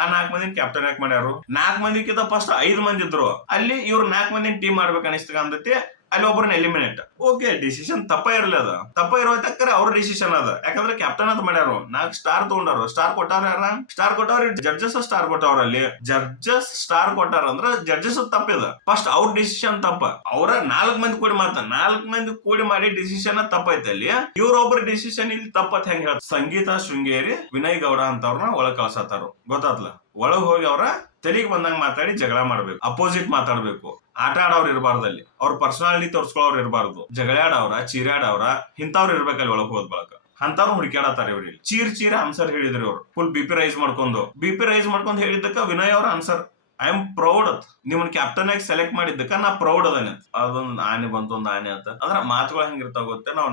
ಆ 4 ಮಂದಿನ ಕ್ಯಾಪ್ಟನ್ ಯಾಕೆ ಮಾಡ್ಯಾರು? 4 ಮಂದಿಕ್ಕಿಂತ ಫಸ್ಟ್ 5 ಮಂದಿ ಇದ್ರು, ಅಲ್ಲಿ ಇವ್ರು 4 ಮಂದಿನ ಟೀಮ್ ಮಾಡ್ಬೇಕು ಅನಿಸ್ತಕ ಅಂದತಿ, ಅಲ್ಲಿ ಒಬ್ಬರನ್ನ ಎಲಿಮಿನೇಟ್. ಓಕೆ, ಡಿಸಿಷನ್ ತಪ್ಪ ಇರಲಿ, ಅದ ತಪ್ಪ ಇರೋದಕ್ಕರೆ ಅವ್ರ ಡಿಸಿಷನ್ ಅದ. ಯಾಕಂದ್ರೆ ಕ್ಯಾಪ್ಟನ್ ಅಂತ ಮಾಡ್ಯಾರು, 4 ಸ್ಟಾರ್ ತಗೊಂಡಾರು. ಸ್ಟಾರ್ ಕೊಟ್ಟಾರ ಯಾರ? ಸ್ಟಾರ್ ಕೊಟ್ಟವ್ರ ಜಡ್ಜಸ್ ಸ್ಟಾರ್ ಕೊಟ್ಟವ್ರ. ಅಲ್ಲಿ ಜಡ್ಜಸ್ ಸ್ಟಾರ್ ಕೊಟ್ಟಾರ ಅಂದ್ರ ಜಡ್ಜಸ್ ತಪ್ಪಿದ. ಫಸ್ಟ್ ಅವ್ರ ಡಿಸಿಷನ್ ತಪ್ಪ. ಅವ್ರ 4 ಮಂದಿ ಕೂಡಿ 4 ಮಂದಿ ಕೂಡಿ ಮಾಡಿ ಡಿಸಿಷನ್ ತಪ್ಪೈತೆ. ಅಲ್ಲಿ ಇವ್ರೊಬ್ರ ಡಿಸಿಷನ್ ಇಲ್ಲಿ ತಪ್ಪತ್ ಹೆಂಗ್ ಹೇಳ? ಸಂಗೀತ ಶೃಂಗೇರಿ, ವಿನಯ್ ಗೌಡ ಅಂತವ್ರನ್ನ ಒಳಗ್ ಕಳ್ಸತ್ತಾರ. ಗೊತ್ತಾತ್ಲ? ಒಳಗ್ ಹೋಗಿ ಅವ್ರ ತೆಲಿಗೆ ಬಂದಂಗ ಮಾತಾಡಿ ಜಗಳ ಮಾಡ್ಬೇಕು, ಅಪೋಸಿಟ್ ಮಾತಾಡ್ಬೇಕು. ಆಟ ಆಡವ್ರು ಇರಬಾರ್ದಲ್ಲಿ, ಅವ್ರ ಪರ್ಸನಾಲಿಟಿ ತೋರ್ಸ್ಕೊಳ್ಳೋರು ಇರಬಾರ್ದು. ಜಗಳಾಡವ್ರ, ಚೀರಾಡವ್ರ, ಇಂಥವ್ರು ಇರ್ಬೇಕಲ್ಲಿ ಒಳಗ್ ಹೋದ್ ಬಳಕ. ಅಂತವ್ರು ಹುಡುಕ್ಯಾಡತ್ತಾರ ಇವ್ರಿ. ಚೀರ್ ಆನ್ಸರ್ ಹೇಳಿದ್ರಿ ಅವ್ರು, ಫುಲ್ ಬಿ ಪಿ ರೈಸ್ ಮಾಡ್ಕೊಂಡು ಹೇಳಿದ್ದಕ್ಕ ವಿನಯ್ ಅವ್ರ ಆನ್ಸರ್, ಐ ಆಮ್ ಪ್ರೌಡ್ ಅತ್. ನಿಮ್ಮನ್ ಕ್ಯಾಪ್ಟನ್ ಆಗಿ ಸೆಲೆಕ್ಟ್ ಮಾಡಿದ್ದಕ್ಕ ನಾ ಪ್ರೌಡ್ ಅದೇನೆ. ಅದೊಂದ್ ಆನೆ ಬಂತು, ಒಂದ್ ಆನೆ ಅಂತ. ಅಂದ್ರ ಮಾತುಗಳು ಹೆಂಗಿರ್ತಾವ ಗೊತ್ತೇ? ನಾವ್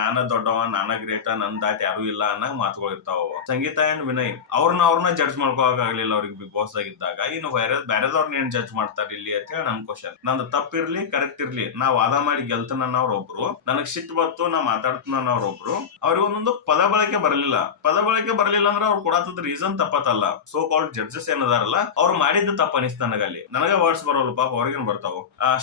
ನಾನ ದೊಡ್ಡವ, ನಾನ ಗ್ರೇಟ, ನನ್ ದಾಟ್ ಯಾರು ಇಲ್ಲ ಅನ್ನೋ ಮಾತುಗಳು ಇರ್ತಾವ. ಸಂಗೀತ ಅಂಡ್ ವಿನಯ್ ಅವ್ರನ್ನ ಜಡ್ಜ್ ಮಾಡ್ಕೊಳಕ್ ಆಗ್ಲಿಲ್ಲ ಅವ್ರಿಗೆ ಬಿಗ್ ಬಾಸ್ ಆಗಿದ್ದಾಗ. ಇನ್ನು ಬೇರೆದವ್ರನ್ನ ಏನ್ ಜಡ್ಜ್ ಮಾಡ್ತಾರ ಇಲ್ಲಿ ಅಂತ ಹೇಳಿ ನನ್ ಕ್ವಶನ್. ನಂದು ತಪ್ಪಿರ್ಲಿ ಕರೆಕ್ಟ್ ಇರ್ಲಿ, ನಾ ವಾದ ಮಾಡಿ ಗೆಲ್ತನ ಅನ್ನೋರೊಬ್ರು, ನನಗ್ ಸಿಟ್ಟು ಬತ್ತು ನಾ ಮಾತಾಡ್ತನ ಅನ್ನೋರೊಬ್ರು, ಅವ್ರಿಗೆ ಒಂದೊಂದು ಪದ ಬಳಕೆ ಬರಲಿಲ್ಲ ಅಂದ್ರೆ ಅವ್ರು ಕೊಡತ್ತದ ರೀಸನ್ ತಪ್ಪತ್ತಲ್ಲ. ಸೋ ಕಾಲ್ಡ್ ಜಡ್ಜಸ್ ಏನದಾರಲ್ಲ, ಅವ್ರು ಮಾಡಿದ್ದು ತಪ್ಪ ಅನಿಸ್ತ ನನಗಲ್ಲಿ. ನನಗ ವರ್ಡ್ಸ್ ಬರೋಲ್ಲ ಪಾಪ, ಅವ್ರಿಗೇನ್ ಬರ್ತಾವ.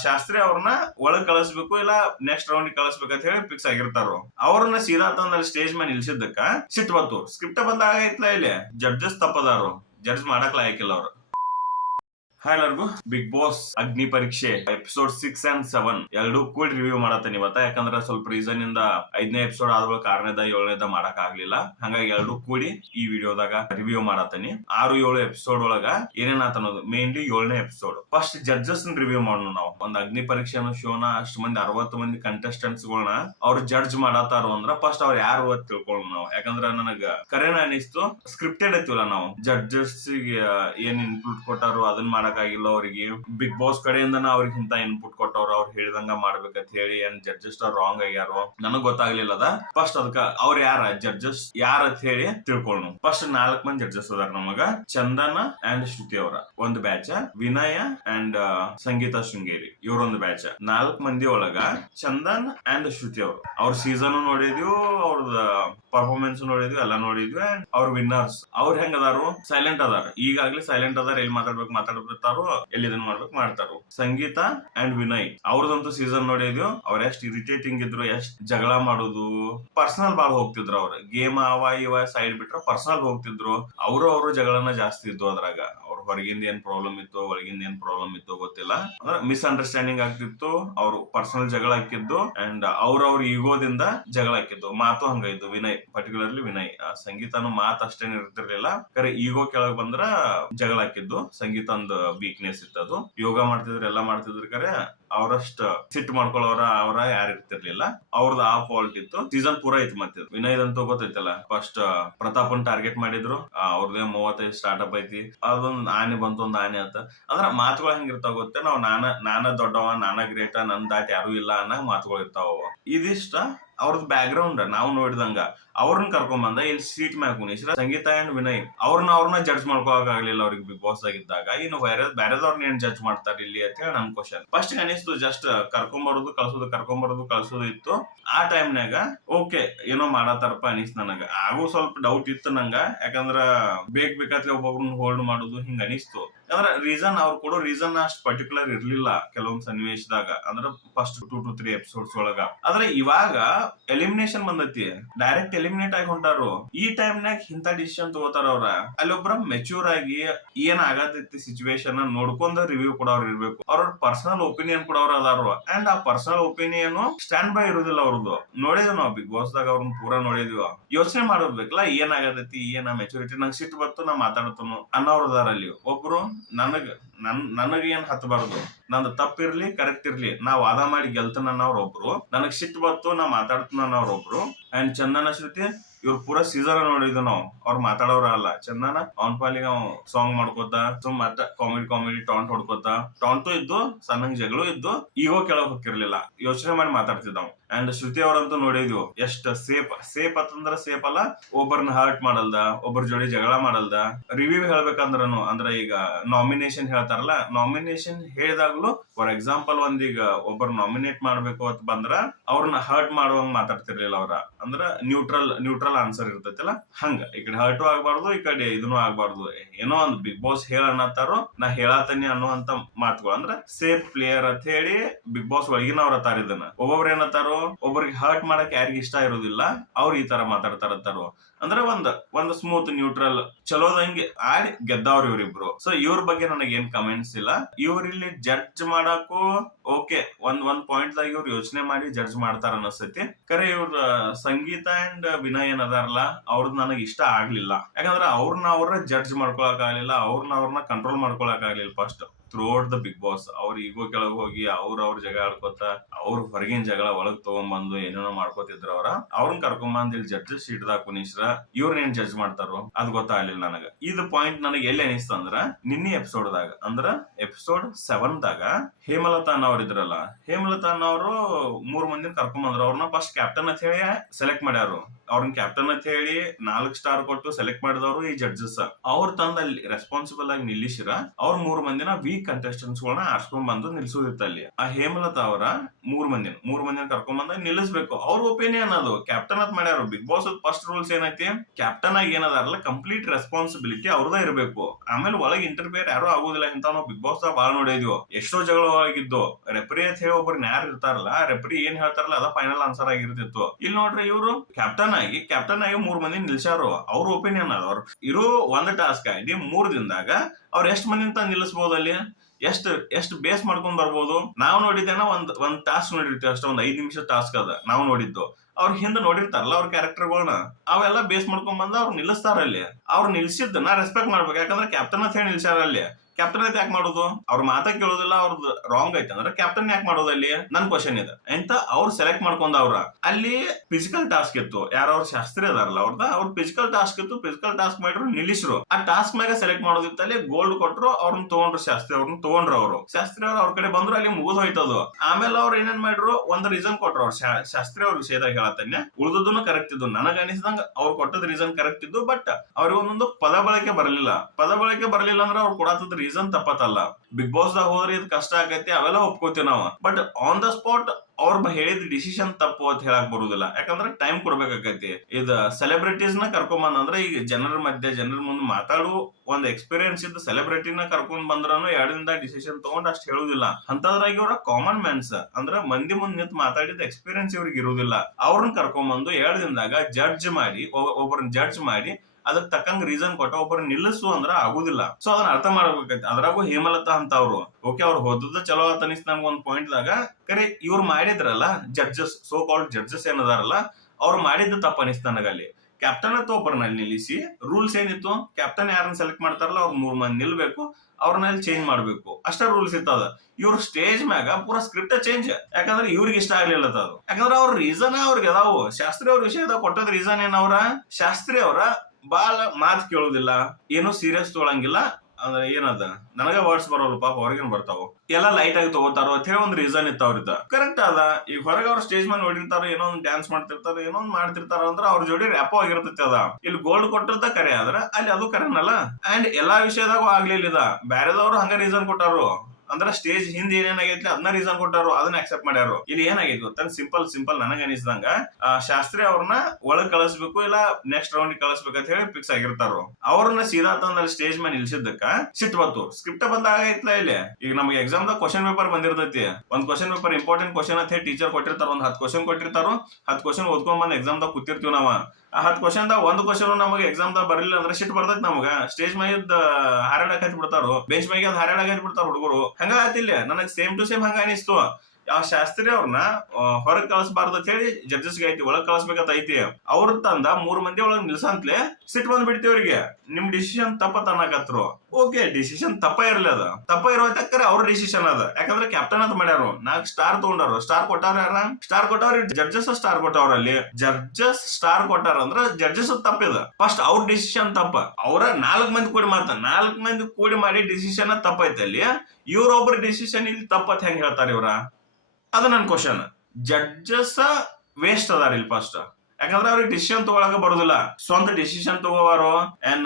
ಶಾಸ್ತ್ರಿ ಅವ್ರನ್ನ ಒಳಗ್ ಕಳಿಸ್ಬೇಕು, ಇಲ್ಲ ನೆಕ್ಸ್ಟ್ ರೌಂಡ್ ಕಳಿಸ್ಬೇಕಂತ ಹೇಳಿ ಫಿಕ್ಸ್ ಆಗಿರ್ತಾರ. ಅವ್ರನ್ನ ಸೀದಾ ತಂದಲ್ಲಿ ಸ್ಟೇಜ್ ಮೇಲೆ ನಿಲ್ಸಿದ್ದಕ್ಕ ಸಿಟ್ಟು ಬಂತು. ಸ್ಕ್ರಿಪ್ಟ್ ಬಂದಾಗ ಐತ್ಲಾ, ಇಲ್ಲಿ ಜಡ್ಜಸ್ ತಪ್ಪದಾರು, ಜಡ್ಜ್ ಮಾಡಕ್ ಲಾಯಕಿಲ್ಲ ಅವ್ರು. ಹಾಯ್ ಎಲ್ಲರಿಗೂ, ಬಿಗ್ ಬಾಸ್ ಅಗ್ನಿ ಪರೀಕ್ಷೆ ಎಪಿಸೋಡ್ 6 and 7 ಎರಡು ಕೂಡಿ ರಿವ್ಯೂ ಮಾಡತ್ತೇನೆ ಇವತ್ತ. ಯಾಕಂದ್ರೆ ಸ್ವಲ್ಪ ರೀಸನ್ ಇಂದ 5ನೇ ಎಪಿಸೋಡ್ ಆದ್ಮೇಲೆ 6ನೇದ 7ನೇದ ಮಾಡಕ್ ಆಗ್ಲಿಲ್ಲ. ಹಂಗಾಗಿ ಎರಡು ಕೂಡಿ ಈ ವಿಡಿಯೋದಾಗ ರಿವ್ಯೂ ಮಾಡತ್ತೇನಿ. 6-7 ಎಪಿಸೋಡ್ ಒಳಗ ಏನೇನಾತ ಅನ್ನೋದು, ಮೇನ್ಲಿ 7ನೇ ಎಪಿಸೋಡ್. ಫಸ್ಟ್ ಜಡ್ಜಸ್ ರಿವ್ಯೂ ಮಾಡೋಣ ನಾವು. ಒಂದ್ ಅಗ್ನಿ ಪರೀಕ್ಷೆ ಅನ್ನೋ ಶೋನ ಅಷ್ಟು ಮಂದಿ 60 ಮಂದಿ ಕಂಟೆಸ್ಟೆಂಟ್ಸ್ ಗಳನ್ನ ಅವ್ರು ಜಡ್ಜ್ ಮಾಡತ್ತಾರು ಅಂದ್ರ ಫಸ್ಟ್ ಅವ್ರು ಯಾರು ಅಂತ ತಿಳ್ಕೊಳ್ಳೋಣ ನಾವು. ಯಾಕಂದ್ರ ನನಗ ಕರೆನ ಅನಿಸ್ತು, ಸ್ಕ್ರಿಪ್ಟೆಡ್ ಐತಿವಲ್ಲ ನಾವು, ಜಡ್ಜಸ್ ಏನ್ ಇನ್ಪುಟ್ ಕೊಟ್ಟಾರು ಅದನ್ನ ಮಾಡಕ್ ಆಗಿಲ್ಲ ಅವ್ರಿಗೆ. ಬಿಗ್ ಬಾಸ್ ಕಡೆಯಿಂದ ಅವ್ರಿಗೆ ಇಂತ ಇನ್ಪುಟ್ ಕೊಟ್ಟವ್ರು, ಅವ್ರು ಹೇಳಿದಂಗ ಮಾಡ್ಬೇಕಂತ ಹೇಳಿ. ಏನ್ ಜಡ್ಜಸ್ ರಾಂಗ್ ಆಗ್ಯಾರೋ ನನಗ್ ಗೊತ್ತಾಗ್ಲಿಲ್ಲ ಅದ. ಫಸ್ಟ್ ಅದಕ್ಕ ಅವ್ರ ಯಾರ ಜಡ್ಜಸ್ ಯಾರ ಅಂತ ಹೇಳಿ ತಿಳ್ಕೊಳ್ಳೋಣ. ಫಸ್ಟ್ 4 ಮಂದಿ ಜಡ್ಜಸ್ ಅದಾರ ನಮಗ. ಚಂದನ ಅಂಡ್ ಶ್ರುತಿ ಅವರ ಒಂದು ಬ್ಯಾಚ್, ವಿನಯ ಅಂಡ್ ಸಂಗೀತ ಶೃಂಗೇರಿ ಇವ್ರೊಂದು ಬ್ಯಾಚ್. 4 ಮಂದಿ ಒಳಗ ಚಂದನ್ ಅಂಡ್ ಶ್ರುತಿ ಅವ್ರ ಸೀಸನ್ ನೋಡಿದ್ವಿ, ಅವ್ರದ ಪರ್ಫಾರ್ಮೆನ್ಸ್ ನೋಡಿದ್ವಿ, ಎಲ್ಲ ನೋಡಿದ್ವಿ. ಅಂಡ್ ಅವ್ರ ವಿನ್ನರ್ಸ್ ಅವ್ರ ಹೆಂಗ್ ಅದಾರು? ಸೈಲೆಂಟ್ ಅದಾರ. ಈಗಾಗ್ಲೇ ಸೈಲೆಂಟ್ ಅದಾರ. ಎಲ್ಲಿ ಮಾತಾಡ್ಬಿಡ್ತಾರೋ, ಎಲ್ಲಿ ಇದನ್ನ ಮಾಡ್ತಾರೋ. ಸಂಗೀತ ಅಂಡ್ ವಿನಯ್ ಅವ್ರದಂತೂ ಸೀಸನ್ ನೋಡಿದ್ವಿ. ಅವ್ರ ಎಷ್ಟ್ ಇರಿಟೇಟಿಂಗ್ ಇದ್ರು, ಎಷ್ಟ್ ಜಗಳ ಮಾಡೋದು, ಪರ್ಸನಲ್ ಬಾಳ್ ಹೋಗ್ತಿದ್ರು. ಅವ್ರ ಗೇಮ್ ಅವ ಇವ ಸೈಡ್ ಬಿಟ್ರ ಪರ್ಸನಲ್ ಹೋಗ್ತಿದ್ರು. ಅವರು ಜಗಳನ ಜಾಸ್ತಿ ಇದ್ದು ಅದ್ರಾಗ. ಅವ್ರ ಹೊರಗಿಂದ ಏನ್ ಪ್ರಾಬ್ಲಮ್ ಇತ್ತು, ಒಳಗಿಂದ ಏನ್ ಪ್ರಾಬ್ಲಮ್ ಇತ್ತು ಗೊತ್ತಿಲ್ಲ. ಅಂದ್ರೆ ಮಿಸ್ಅಂಡರ್ಸ್ಟ್ಯಾಂಡಿಂಗ್ ಆಗ್ತಿತ್ತು. ಅವ್ರು ಪರ್ಸನಲ್ ಜಗಳ ಹಾಕಿದ್ದು ಅಂಡ್ ಅವ್ರ ಈಗೋದಿಂದ ಜಗಳ ಹಾಕಿದ್ದು. ಮಾತು ಹಂಗಾಯ್ತು. ಪರ್ಟಿಕ್ಯುಲರ್ಲಿ ವಿನಯ್. ಸಂಗೀತನು ಮಾತು ಅಷ್ಟೇನ್ ಇರ್ತಿರ್ಲಿಲ್ಲ, ಕರೆ ಈಗೋ ಕೆಳಗ್ ಬಂದ್ರ ಜಗಳ ಹಾಕಿದ್ದು. ಸಂಗೀತಂದ ವೀಕ್ನೆಸ್ ಇತ್ತದು. ಯೋಗ ಮಾಡ್ತಿದ್ರು, ಎಲ್ಲ ಮಾಡ್ತಿದ್ರು, ಕರೆ ಅವ್ರಷ್ಟ ಸಿಟ್ ಮಾಡ್ಕೊಳ್ಳೋರ ಯಾರು ಇರ್ತಿರ್ಲಿಲ್ಲ. ಅವ್ರದ್ದು ಆ ಫಾಲ್ಟ್ ಇತ್ತು. ಸೀಸನ್ ಪೂರ ಐತಿ. ಮತ್ತೆ ವಿನಯ್ದಂತೂ ಗೊತ್ತೈತಲ್ಲ, ಫಸ್ಟ್ ಪ್ರತಾಪನ್ ಟಾರ್ಗೆಟ್ ಮಾಡಿದ್ರು. ಅವ್ರದೇ 35 ಸ್ಟಾರ್ಟ್ಅಪ್ ಐತಿ. ಅದೊಂದ್ ಆನೆ ಬಂತು, ಒಂದ್ ಆನೆ ಅಂತ. ಅಂದ್ರ ಮಾತುಗಳು ಹೆಂಗಿರ್ತಾವ ಗೊತ್ತೇ? ನಾವ್ ನಾನ ದೊಡ್ಡವ, ನಾನ ಗ್ರೇಟ, ನನ್ ದಾಟ್ ಯಾರು ಇಲ್ಲ ಅನ್ನೋ ಮಾತುಗಳು ಇರ್ತಾವ. ಇದಿಷ್ಟ ಅವ್ರದ್ ಬ್ಯಾಕ್ ಗ್ರೌಂಡ್ ನಾವು ನೋಡಿದಂಗ. ಅವ್ರನ್ನ ಕರ್ಕೊಂಡ್ ಬಂದ ಇಲ್ಲಿ ಸೀಟ್ ಮ್ಯಾಗ ಕುಣಿಸ್ರ. ಸಂಗೀತ ಅಂಡ್ ವಿನಯ್ ಅವ್ರನ್ನ ಜಡ್ಜ್ ಮಾಡ್ಕೊಳಕ್ ಆಗ್ಲಿಲ್ಲ ಅವ್ರಿಗೆ ಬಿಗ್ ಬಾಸ್ ಆಗಿದ್ದಾಗ. ಇನ್ನು ಬೇರೆದವ್ರನ್ನ ಏನ್ ಜಡ್ಜ್ ಮಾಡ್ತಾರ ಇಲ್ಲಿ ಅಂತ ಹೇಳಿ ನನ್ ಕ್ವಶನ್. ಫಸ್ಟ್ ಅನಿಸ್ತು ಜಸ್ಟ್ ಕರ್ಕೊಂಬರೋದು ಕಳ್ಸೋದು ಇತ್ತು. ಆ ಟೈಮ್ನಾಗ ಓಕೆ ಏನೋ ಮಾಡತಾರಪ್ಪ ಅನಿಸ್ತು ನನಗ. ಆಗು ಸ್ವಲ್ಪ ಡೌಟ್ ಇತ್ತು ನಂಗ, ಯಾಕಂದ್ರ ಬೇಕತ್ಲೆ ಒಬ್ಬೊಬ್ರನ್ನ ಹೋಲ್ಡ್ ಮಾಡೋದು ಹಿಂಗ ಅನಿಸ್ತು. ಅಂದ್ರ ರೀಸನ್ ಅವ್ರು ಕೊಡೋ ರೀಸನ್ ಅಷ್ಟ್ ಪರ್ಟಿಕ್ಯುಲರ್ ಇರ್ಲಿಲ್ಲ ಕೆಲವೊಂದ್ ಸನ್ನಿವೇಶದಾಗ. ಅಂದ್ರ ಫಸ್ಟ್ 2 to 3 ಎಪಿಸೋಡ್ಸ್ ಒಳಗ. ಆದ್ರೆ ಇವಾಗ ಎಲಿಮಿನೇಷನ್ ಬಂದೈತಿ, ಡೈರೆಕ್ಟ್ ಎಲಿಮಿನೇಟ್ ಆಗಿ ಹೊಂಟಾರು. ಈ ಟೈಮ್ನಾಗ ಇಂತ ಡಿಸಿಷನ್ ತಗೋತಾರ ಅವ್ರ. ಅಲ್ಲೊಬ್ರ ಮೆಚೂರ್ ಆಗಿ ಏನ್ ಆಗತೈತಿ ಸಿಚುವೇಶನ್ ನೋಡ್ಕೊಂಡ ರಿವ್ಯೂ ಕೊಡೋರು ಇರ್ಬೇಕು. ಅವ್ರ ಪರ್ಸನಲ್ ಒಪಿನಿಯನ್ ಕೊಡೋರು ಅದಾರು. ಅಂಡ್ ಆ ಪರ್ಸನಲ್ ಒಪಿನಿಯನ್ ಸ್ಟ್ಯಾಂಡ್ ಬೈ ಇರುದಿಲ್ಲ ಅವ್ರದ್ದು. ನೋಡಿದ್ವಿ ನಾವು ಬಿಗ್ ಬಾಸ್ ದಾಗ, ಅವ್ರನ್ನ ಪೂರಾ ನೋಡಿದ್ವಿ. ಯೋಚನೆ ಮಾಡೋದ್ಬೇಕಲ್ಲ, ಏನ್ ಆಗತೈತಿ, ಏನ ಮೆಚೂರಿಟಿ, ನಂಗೆ ಸಿಟ್ಟು ಬತ್ತು ನಾ ಮಾತಾಡ್ತನು ಅನ್ನೋರು ಅದಾರ ಅಲ್ಲಿ. ಒಬ್ರು ನನಗ ಏನ್ ಹತ್ತಬಾರ್ದು, ನಂದು ತಪ್ಪಿರ್ಲಿ ಕರೆಕ್ಟ್ ಇರ್ಲಿ, ನಾ ವಾದ ಮಾಡಿ ಗೆಲ್ತನ ಅನ್ನೋರೊಬ್ರು, ನನಗ್ ಸಿಟ್ಟು ಬತ್ತು ನಾ ಮಾತಾಡ್ತನ ಅನ್ನೋರೊಬ್ರು. ಅಂಡ್ ಚಂದನ ಶ್ರುತಿ ಇವ್ರ ಪೂರಾ ಸೀಸನ್ ನೋಡಿದ್ವಿ ನಾವು. ಅವ್ರು ಮಾತಾಡೋರ ಅಲ್ಲ. ಚಂದನ ಅವ್ನ ಪಾಲಿಗೆ ಸಾಂಗ್ ಮಾಡ್ಕೋತ ಮತ್ತ ಕಾಮಿಡಿ ಟಾಂಟ್ ಹೊಡ್ಕೋತ, ಟಾಂಟು ಇದ್ದು, ಸಣ್ಣಂಗ್ ಜಗಳು ಇದ್ದು, ಈಗೋ ಕೆಳಗ್ ಹೋಗಿರ್ಲಿಲ್ಲ, ಯೋಚನೆ ಮಾಡಿ ಮಾತಾಡ್ತಿದ್ದಾವ್. ಅಂಡ್ ಶ್ರುತಿ ಅವ್ರಂತೂ ನೋಡಿದ್ವಿ ಎಷ್ಟ್ ಸೇಫ್ ಅಂತಂದ್ರ ಸೇಫ್ ಅಲ್ಲ, ಒಬ್ಬರನ್ನ ಹರ್ಟ್ ಮಾಡಲ್ದ, ಒಬ್ಬರ ಜೋಡಿ ಜಗಳ ಮಾಡಲ್ದ. ರಿವ್ಯೂ ಹೇಳ್ಬೇಕಂದ್ರನು, ಅಂದ್ರ ಈಗ ನಾಮಿನೇಷನ್ ಹೇಳ್ತಾರಲ್ಲ, ನಾಮಿನೇಷನ್ ಹೇಳಿದಾಗ್ಲು ಫಾರ್ ಎಕ್ಸಾಂಪಲ್ ಒಂದೀಗ ಒಬ್ಬರು ನಾಮಿನೇಟ್ ಮಾಡ್ಬೇಕು ಅಂತ ಬಂದ್ರ ಅವ್ರನ್ನ ಹರ್ಟ್ ಮಾಡುವಂಗ್ ಮಾತಾಡ್ತಿರ್ಲಿಲ್ಲ ಅವ್ರ. ಅಂದ್ರ ನ್ಯೂಟ್ರಲ್ ಫೈನಲ್ ಆನ್ಸರ್ ಇರ್ತೈತಿಲ್ಲ ಹಂಗ ಈ ಕಡೆ ಹರ್ಟು ಆಗ್ಬಾರ್ದು ಈ ಕಡೆ ಇದನ್ನು ಆಗ್ಬಾರ್ದು. ಏನೋ ಒಂದು ಬಿಗ್ ಬಾಸ್ ಹೇಳನ್ನತ್ತಾರೋ ನಾ ಹೇಳತನಿ ಅನ್ನುವಂತ ಮಾತುಗಳು ಅಂದ್ರೆ ಸೇಫ್ ಪ್ಲೇಯರ್ ಅಂತ ಹೇಳಿ ಬಿಗ್ ಬಾಸ್ ಒಳಗಿನವ್ರ ಅತ್ತಾರ ಇದನ್ನ. ಒಬ್ಬೊಬ್ರು ಏನತ್ತಾರೋ ಒಬ್ಬರಿಗೆ ಹರ್ಟ್ ಮಾಡಕ್ ಯಾರಿಗ ಇಷ್ಟ ಇರೋದಿಲ್ಲ ಅವ್ರು ಈ ತರ ಮಾತಾಡ್ತಾರತ್ತಾರೋ. ಅಂದ್ರೆ ಒಂದ್ ಸ್ಮೂತ್ ನ್ಯೂಟ್ರಲ್ ಚಲೋದಂಗೆ ಆಡಿ ಗೆದ್ದವ್ರು ಇವ್ರಿಬ್ರು. ಸೊ ಇವ್ರ ಬಗ್ಗೆ ನನಗೆ ಏನ್ ಕಮೆಂಟ್ಸ್ ಇಲ್ಲ. ಇವ್ರ ಇಲ್ಲಿ ಜಡ್ಜ್ ಮಾಡಕ್ಕೂ ಓಕೆ ಒಂದ್ ಪಾಯಿಂಟ್ ದಾಗ ಇವ್ರು ಯೋಚನೆ ಮಾಡಿ ಜಡ್ಜ್ ಮಾಡ್ತಾರ ಅನಸ್ತೈತಿ. ಕರೆ ಇವ್ರ ಸಂಗೀತ ಅಂಡ್ ವಿನಯ್ ಏನ್ ಅದಾರಲ್ಲ ಅವ್ರದ್ ನನಗೆ ಇಷ್ಟ ಆಗ್ಲಿಲ್ಲ. ಯಾಕಂದ್ರೆ ಅವ್ರನ್ನ ಜಡ್ಜ್ ಮಾಡ್ಕೊಳಕ್ ಆಗ್ಲಿಲ್ಲ, ಅವ್ರನ್ನ ಕಂಟ್ರೋಲ್ ಮಾಡ್ಕೊಳಕ್ ಆಗ್ಲಿಲ್ಲ. First throughout the big boss ಅವ್ರ ಈಗೋ ಕೆಳಗ್ ಹೋಗಿ ಅವ್ರ ಜಗಳ ಆಡ್ಕೋತ ಅವ್ರ ಹೊರಗಿನ ಜಗಳ ಒಳಗ್ ತಗೊಂಡ್ಬಂದು ಏನೇನೋ ಮಾಡ್ಕೋತಿದ್ರ ಅವ್ರನ್ನ ಕರ್ಕೊಂಬಂದ್ ಇಲ್ಲಿ ಜಡ್ಜಸ್ ಸೀಟ್ ದಾಗ ಕುನಿಸ್ರ ಇವ್ರನ್ನ ಏನ್ ಜಡ್ಜ್ ಮಾಡ್ತಾರೋ ಅದ್ ಗೊತ್ತಾಗ್ಲಿಲ್ಲ ನನಗ. ಇದು ಪಾಯಿಂಟ್ ನನಗೆ ಎಲ್ಲಿ ಅನಿಸ್ತ ಅಂದ್ರ ನಿನ್ನೆ ಎಪಿಸೋಡ್ ದಾಗ ಅಂದ್ರ ಎಪಿಸೋಡ್ 7 ದಾಗ ಹೇಮಲತಾ ಅನ್ನೋರ್ ಇದ್ರಲ್ಲ, ಹೇಮಲತಾ ಅನ್ನೋರು 3 ಮಂದಿನ ಕರ್ಕೊಂಬಂದ್ರ ಅವ್ರನ್ನ ಫಸ್ಟ್ ಕ್ಯಾಪ್ಟನ್ ಅಂತ ಹೇಳಿ ಸೆಲೆಕ್ಟ್ ಮಾಡ್ಯಾರು. ಅವ್ರನ್ನ ಕ್ಯಾಪ್ಟನ್ ಅಂತ ಹೇಳಿ 4 ಸ್ಟಾರ್ ಕೊಟ್ಟು ಸೆಲೆಕ್ಟ್ ಮಾಡಿದವರು ಈ ಜಡ್ಜಸ್. ಅವ್ರ ತಂದಲ್ಲಿ ರೆಸ್ಪಾನ್ಸಿಬಲ್ ಆಗಿ ನಿಲ್ಲಿಸಿರ ಅವ್ರ 3 ಮಂದಿನ ವೀಕ್ ಕಂಟೆಸ್ಟೆಂಟ್ಸ್ ಗಳನ್ನ ಆರ್ಸ್ಕೊಂಡ್ ಬಂದು ನಿಲ್ಸೋದಿತ್ತ ಅಲ್ಲಿ. ಆ ಹೇಮಲತಾ ಅವರ 3 ಮಂದಿನ ಕರ್ಕೊಂಡ್ ಬಂದ ನಿಲ್ಲಿಸ್ಬೇಕು. ಅವ್ರ ಒಪಿನಿಯನ್ ಅದು ಕ್ಯಾಪ್ಟನ್ ಅಂತ ಮಾಡ್ಯಾರು. ಬಿಗ್ ಬಾಸ್ ಫಸ್ಟ್ ರೂಲ್ಸ್ ಏನೈತಿ, ಕ್ಯಾಪ್ಟನ್ ಆಗಿ ಏನದಾರಲ್ಲ ಕಂಪ್ಲೀಟ್ ರೆಸ್ಪಾನ್ಸಿಬಿಲಿಟಿ ಅವ್ರದೇ ಇರಬೇಕು. ಆಮೇಲೆ ಒಳಗೆ ಇಂಟರ್ಫಿಯರ್ ಯಾರು ಆಗುದಿಲ್ಲ ಅಂತ ನಾವು ಬಿಗ್ ಬಾಸ್ ದಾಗ ಬಾಳ ನೋಡಿದ್ವಿ. ಎಷ್ಟೋ ಜಗಳ ಒಳಗಿದ್ದು ರೆಫ್ರಿ ಅಂತ ಹೇಳಿ ಒಬ್ಬರನ್ನ ಯಾರು ಇರ್ತಾರಲ್ಲ ರೆಫ್ರಿ ಏನ್ ಹೇಳ್ತಾರಲ್ಲ ಅದ ಫೈನಲ್ ಆನ್ಸರ್ ಆಗಿರ್ತಿತ್ತು. ಇಲ್ಲಿ ನೋಡ್ರಿ ಇವರು ಕ್ಯಾಪ್ಟನ್ ಆಗಿ 3 ಮಂದಿ ನಿಲ್ಸಾರು. ಅವ್ರ ಒಪಿನಿಯನ್ ಅದ. ಅವ್ರು ಇರೋ ಒಂದ್ ಟಾಸ್ಕ್ ಆಗಿ 3 ದಿನದಾಗ ಅವ್ರ ಎಷ್ಟ್ ಮಂದಿ ಅಂತ ನಿಲ್ಲಿಸಬಹುದು ಅಲ್ಲಿ, ಎಷ್ಟು ಬೇಸ್ ಮಾಡ್ಕೊಂಡ್ ಬರ್ಬೋದು. ನಾವು ನೋಡಿದ್ದೇನ ಒಂದ್ ಟಾಸ್ಕ್ ನೋಡಿರ್ತೀವಿ ಅಷ್ಟೇ, ಒಂದ್ 5 ನಿಮಿಷ ಟಾಸ್ಕ್ ಅದ ನಾವು ನೋಡಿದ್ದು. ಅವ್ರ ಹಿಂದೆ ನೋಡಿರ್ತಾರಲ್ಲ ಅವ್ರ ಕ್ಯಾರೆಕ್ಟರ್ಗಳನ್ನ ಅವೆಲ್ಲ ಬೇಸ್ ಮಾಡ್ಕೊಂಡ್ ಬಂದ ಅವ್ರು ನಿಲ್ಲಿಸ್ತಾರ ಅಲ್ಲಿ. ಅವ್ರು ನಿಲ್ಸಿದ್ ನಾ ರೆಸ್ಪೆಕ್ಟ್ ಮಾಡ್ಬೇಕು. ಯಾಕಂದ್ರೆ ಕ್ಯಾಪ್ಟನ್ ಅಂತ ಹೇಳಿ ನಿಲ್ಸಾರ ಅಲ್ಲಿ. ಕ್ಯಾಪ್ಟನ್ ಐತೆ ಯಾಕೆ ಮಾಡೋದು, ಅವ್ರ ಮಾತಾ ಕೇಳೋದಿಲ್ಲ, ಅವ್ರದ್ದು ರಾಂಗ್ ಐತೆ ಅಂದ್ರೆ ಕ್ಯಾಪ್ಟನ್ ಯಾಕೆ ಮಾಡೋದು ಅಲ್ಲಿ ನನ್ ಕ್ವಶನ್ ಇದೆ ಅಂತ ಅವ್ರು ಸೆಲೆಕ್ಟ್ ಮಾಡ್ಕೊಂಡವ್ರ. ಅಲ್ಲಿ ಫಿಸಿಕಲ್ ಟಾಸ್ಕ್ ಇತ್ತು, ಯಾರವ್ರ ಶಾಸ್ತ್ರಿ ಅದಾರಲ್ಲ ಅವ್ರ ಫಿಸಿಕಲ್ ಟಾಸ್ಕ್ ಇತ್ತು. ಫಿಸಿಕಲ್ ಟಾಸ್ಕ್ ಮಾಡಿದ್ರು ನಿಲ್ಲಿಸ್ರು. ಆ ಟಾಸ್ಕ್ ಮ್ಯಾಗ ಸೆಲೆಕ್ಟ್ ಮಾಡೋದಿತ್ತು. ಅಲ್ಲಿ ಗೋಲ್ಡ್ ಕೊಟ್ರು, ಅವ್ರನ್ನ ತಗೊಂಡ್ರು. ಶಾಸ್ತ್ರಿ ಅವ್ರನ್ನ ತಗೊಂಡ್ರು. ಶಾಸ್ತ್ರಿ ಅವ್ರ ಕಡೆ ಬಂದ್ರು, ಅಲ್ಲಿ ಮುಗಿದ್ ಹೋಯ್ತದು. ಆಮೇಲೆ ಅವ್ರು ಏನೇನ್ ಮಾಡ್ರು, ಒಂದ್ ರೀಸನ್ ಕೊಟ್ರು. ಅವ್ರ ಶಾಸ್ತ್ರಿ ಅವ್ರ ವಿಷಯದಾಗ ಹೇಳತ್ತನ್ಯ ಉಳಿದನ್ನು ಕರೆಕ್ಟ್ ಇದ್ದು. ನನಗ ಅನಿಸಿದಂಗ ಅವ್ರು ಕೊಟ್ಟದ್ ರೀಸನ್ ಕರೆಕ್ಟ್ ಇದ್ದು. ಬಟ್ ಅವ್ರಿಗೆ ಒಂದೊಂದು ಪದ ಬಳಕೆ ಬರಲಿಲ್ಲ ಅಂದ್ರೆ ಅವ್ರು ಕೊಡತ್ತದ ರೀಸನ್ ತಪ್ಪತ್ತಲ್ಲ. ಬಿಗ್ ಬಾಸ್ ದಾಗ ಹೋದ್ರೆ ಇದು ಕಷ್ಟ ಆಗೈತಿ ಅವೆಲ್ಲ ಒಪ್ಕೋತೀವಿ ನಾವು. ಬಟ್ ಆನ್ ದ ಸ್ಪಾಟ್ ಅವ್ರ ಹೇಳಿದ ಡಿಸಿಷನ್ ತಪ್ಪು ಅಂತ ಹೇಳಕ್ ಬರುದಿಲ್ಲ. ಯಾಕಂದ್ರೆ ಟೈಮ್ ಕೊಡ್ಬೇಕಾಗೈತಿ. ಇದು ಸೆಲೆಬ್ರಿಟೀಸ್ ನ ಕರ್ಕೊಂಡ್ ಅಂದ್ರೆ ಈಗ ಜನರ ಮುಂದೆ ಮಾತಾಡು ಒಂದ್ ಎಕ್ಸ್ಪೀರಿಯನ್ಸ್ ಇದ್ದ ಸೆಲೆಬ್ರಿಟಿನ ಕರ್ಕೊಂಡ್ ಬಂದ್ರೂ 2 ದಿನದಾಗ ಡಿಸಿಷನ್ ತಗೊಂಡ್ ಅಷ್ಟ್ ಹೇಳುದಿಲ್ಲ. ಅಂತದ್ರಾಗ ಇವ್ರ ಕಾಮನ್ ಮ್ಯಾನ್ಸ್ ಅಂದ್ರ ಮಂದಿ ಮುಂದ್ ನಿಂತ್ ಮಾತಾಡಿದ ಎಕ್ಸ್ಪೀರಿಯನ್ಸ್ ಇವ್ರಿಗೆ ಇರುದಿಲ್ಲ. ಅವ್ರನ್ನ ಕರ್ಕೊಂಡ್ ಬಂದು 2 ದಿನದಾಗ ಜಡ್ಜ್ ಮಾಡಿ ಒಬ್ಬರನ್ನ ಜಡ್ಜ್ ಮಾಡಿ ಅದಕ್ಕೆ ತಕ್ಕಂಗ ರೀಸನ್ ಕೊಟ್ಟ ಒಬ್ಬರನ್ನ ನಿಲ್ಲಿಸು ಅಂದ್ರ ಆಗುದಿಲ್ಲ. ಸೊ ಅದನ್ನ ಅರ್ಥ ಮಾಡ್ಬೇಕೈತಿ. ಅದ್ರಾಗೂ ಹೇಮಲತಾ ಅಂತ ಅವ್ರು ಓಕೆ ಅವ್ರು ಹೋದದ್ದು ಚಲೋ ಅನಿಸ್ ನಮ್ಗೆ ಒಂದ್ ಪಾಯಿಂಟ್ ದಾಗ. ಕರೆ ಇವ್ರು ಮಾಡಿದ್ರಲ್ಲ ಜಡ್ಜಸ್, ಸೋ ಕಾಲ್ಡ್ ಜಡ್ಜಸ್ ಏನದಾರಲ್ಲ ಅವ್ರು ಮಾಡಿದ್ದು ತಪ್ಪ ಅನಿಸ್ತ ನನಗಲ್ಲಿ. ಕ್ಯಾಪ್ಟನ್ ಅಂತ ಒಬ್ಬರನ್ನ ನಿಲ್ಲಿಸಿ ರೂಲ್ಸ್ ಏನಿತ್ತು, ಕ್ಯಾಪ್ಟನ್ ಯಾರನ್ನ ಸೆಲೆಕ್ಟ್ ಮಾಡ್ತಾರಲ್ಲ ಅವ್ರ 3 ಮಂದಿ ನಿಲ್ಬೇಕು, ಅವ್ರನ್ನ ಚೇಂಜ್ ಮಾಡ್ಬೇಕು, ಅಷ್ಟೇ ರೂಲ್ಸ್ ಇತ್ತದ. ಇವ್ರ ಸ್ಟೇಜ್ ಮ್ಯಾಗ ಪೂರಾ ಸ್ಕ್ರಿಪ್ಟ್ ಚೇಂಜ್. ಯಾಕಂದ್ರೆ ಇವ್ರಿಗೆ ಇಷ್ಟ ಆಗ್ಲಿಲ್ಲ ಅದು. ಯಾಕಂದ್ರೆ ಅವ್ರ ರೀಸನ್ ಅವ್ರಿಗೆ ಅದಾವು. ಶಾಸ್ತ್ರಿ ಅವ್ರ ವಿಷಯದಾಗ ಕೊಟ್ಟದ ರೀಸನ್ ಏನವ್ರ, ಶಾಸ್ತ್ರಿ ಅವರ ಬಾಳ ಮಾತ್ ಕೇಳುದಿಲ್ಲ, ಏನು ಸೀರಿಯಸ್ ತೊಗೊಳಂಗಿಲ್ಲ. ಅಂದ್ರೆ ಏನದ ನನಗ ವರ್ಡ್ಸ್ ಬರೋಲ್ಲ ಪಾಪ, ಅವ್ರಿಗೇನ್ ಬರ್ತಾವ, ಎಲ್ಲ ಲೈಟ್ ಆಗಿ ತಗೋತಾರೋ ಅಂತ ಹೇಳಿ ಒಂದ್ ರೀಸನ್ ಇತ್ತು ಅವ್ರಿದ್ದ. ಕರೆಕ್ಟ್ ಅದ. ಈಗ ಹೊರಗೆ ಅವ್ರ ಸ್ಟೇಜ್ ಮೇಲೆ ನೋಡಿರ್ತಾರ, ಏನೋ ಒಂದ್ ಡ್ಯಾನ್ಸ್ ಮಾಡ್ತಿರ್ತಾರ, ಏನೋ ಒಂದ್ ಮಾಡ್ತಿರ್ತಾರ ಅಂದ್ರೆ ಅವ್ರ ಜೋಡಿ ರ್ಯಾಪೋ ಆಗಿರ್ತೈತಿ ಅದ. ಇಲ್ಲಿ ಗೋಲ್ಡ್ ಕೊಟ್ಟಿರ್ತ ಕರೆ ಆದ್ರ ಅಲ್ಲಿ ಅದು ಕರೆನಲ್ಲ. ಅಂಡ್ ಎಲ್ಲಾ ವಿಷಯದಾಗೂ ಆಗ್ಲಿಲ್ಲ ಇದ. ಬ್ಯಾರೆದವ್ರು ಹಂಗ ರೀಸನ್ ಕೊಟ್ಟಾರು. ಅಂದ್ರೆ ಸ್ಟೇಜ್ ಹಿಂದ್ ಏನೇನಾಗೈತಿ ಅದನ್ನ ರೀಸನ್ ಕೊಟ್ಟಾರು, ಅದನ್ನ ಅಕ್ಸೆಪ್ಟ್ ಮಾಡ್ಯಾರು. ಇಲ್ಲಿ ಏನಾಗೈತಿ ಗೊತ್ತ, ಸಿಂಪಲ್ ನನಗ ಅನಿಸಿದಂಗ ಶಾಸ್ತ್ರಿ ಅವ್ರನ್ನ ಒಳಗ್ ಕಳಿಸ್ಬೇಕು ಇಲ್ಲ ನೆಕ್ಸ್ಟ್ ರೌಂಡ್ ಕಳಿಸ್ಬೇಕಂತ ಹೇಳಿ ಫಿಕ್ಸ್ ಆಗಿರ್ತಾರು. ಅವ್ರನ್ನ ಸೀದಾ ತಂದಲ್ಲಿ ಸ್ಟೇಜ್ ಮೇಲೆ ನಿಲ್ಸಿದ್ದಕ್ಕ ಸಿಟ್ ಬಂತು. ಸ್ಕ್ರಿಪ್ಟ್ ಬಂದಾಗ ಐತ್ಲ ಇಲ್ಲಿ. ಈಗ ನಮ್ಗೆ ಎಕ್ಸಾಮ್ ದಾಗ ಕ್ವಶನ್ ಪೇಪರ್ ಬಂದಿರ್ತೈತಿ. ಒಂದ್ ಕ್ವಶನ್ ಪೇಪರ್ ಇಂಪಾರ್ಟೆಂಟ್ ಕ್ವಶನ್ ಅಂತ ಹೇಳಿ ಟೀಚರ್ ಕೊಟ್ಟಿರ್ತಾರ. ಒಂದ್ 10 ಕ್ವಶನ್ ಕೊಟ್ಟಿರ್ತಾರೋ, 10 ಕ್ವಶನ್ ಓದ್ಕೊಂಡ್ ಬಂದ್ ಎಕ್ಸಾಮ್ ದಾಗ ಕೂತಿರ್ತೀವಿ ನಾವ. ಆ 10 ಕ್ವಶನ್ ದಾಗ ಒಂದ್ ಕ್ವಶನ್ ನಮಗೆ ಎಕ್ಸಾಮ್ ದಾಗ ಬರಲಿಲ್ಲ ಅಂದ್ರೆ ಸಿಟ್ ಬರ್ತೈತಿ ನಮಗ. ಸ್ಟೇಜ್ ಮ್ಯಾಗ ಹಾರಾಡಕ್ ಹಚ್ಚಿ ಬಿಡ್ತಾರು, ಬೆಂಚ್ ಮ್ಯಾಗ ಹಾರಾಡಕ್ ಹಚ್ಚಿ ಬಿಡ್ತಾರ ಹುಡುಗರು. ಹಂಗ ಆತಿಲ್ಲ. ನನಗ್ ಸೇಮ್ ಟು ಸೇಮ್ ಹಂಗ ಅನಿಸ್ತು. ಆ ಶಾಸ್ತ್ರಿ ಅವ್ರನ್ನ ಹೊರಗ್ ಕಳಿಸಬಾರ್ದು ಅಂತ ಹೇಳಿ ಜಡ್ಜಸ್ ಐತಿ, ಒಳಗ್ ಕಳಿಸ್ಬೇಕಂತ ಐತಿ. ಅವ್ರ ತಂದ 3 ಮಂದಿ ಒಳಗ್ ನಿಲ್ಸಂತ್ಲೆ ಸಿಟ್ ಬಂದ್ ಬಿಡ್ತೀವಿ ಅವ್ರಿಗೆ. ನಿಮ್ ಡಿಸಿಷನ್ ತಪ್ಪ ತನ್ನಕತ್ರು. ಓಕೆ ಡಿಸಿಷನ್ ತಪ್ಪ ಇರ್ಲಿ, ಅದ ತಪ್ಪ ಇರೋ ತಕ್ಕರೆ ಅವ್ರ ಡಿಸಿಷನ್ ಅದ. ಯಾಕಂದ್ರೆ ಕ್ಯಾಪ್ಟನ್ ಅಂತ ಮಾಡ್ಯಾರು, 4 ಸ್ಟಾರ್ ತಗೊಂಡಾರು. ಸ್ಟಾರ್ ಕೊಟ್ಟಾರ ಯಾರ? ಸ್ಟಾರ್ ಕೊಟ್ಟವ್ರ ಜಡ್ಜಸ್ ಸ್ಟಾರ್ ಕೊಟ್ಟವ್ರಲ್ಲಿ. ಜಡ್ಜಸ್ ಸ್ಟಾರ್ ಕೊಟ್ಟಾರ ಅಂದ್ರ ಜಡ್ಜಸ್ ತಪ್ಪಿದ. ಫಸ್ಟ್ ಅವ್ರ ಡಿಸಿಷನ್ ತಪ್ಪ. ಅವ್ರ 4 ಮಂದಿ ಕೂಡಿ 4 ಮಂದಿ ಕೂಡಿ ಮಾಡಿ ಡಿಸಿಷನ್ ತಪ್ಪೈತೆ ಅಲ್ಲಿ. ಇವ್ರೊಬ್ರ ಡಿಸಿಷನ್ ಇಲ್ಲಿ ತಪ್ಪತ್ ಹೆಂಗ್ ಹೇಳ್ತಾರ ಇವ್ರ? ಅದು ನನ್ ಕ್ವಶನ್. ಜಡ್ಜಸ್ ವೇಸ್ಟ್ ಅದಾರ ಇಲ್ಲಿ ಫಸ್ಟ್. ಯಾಕಂದ್ರೆ ಅವ್ರಿಗೆ ಡಿಸಿಷನ್ ತಗೊಳಕ ಬರುದಿಲ್ಲ. ಸ್ವಂತ ಡಿಸಿಷನ್ ತಗೋವಾರು ಏನ್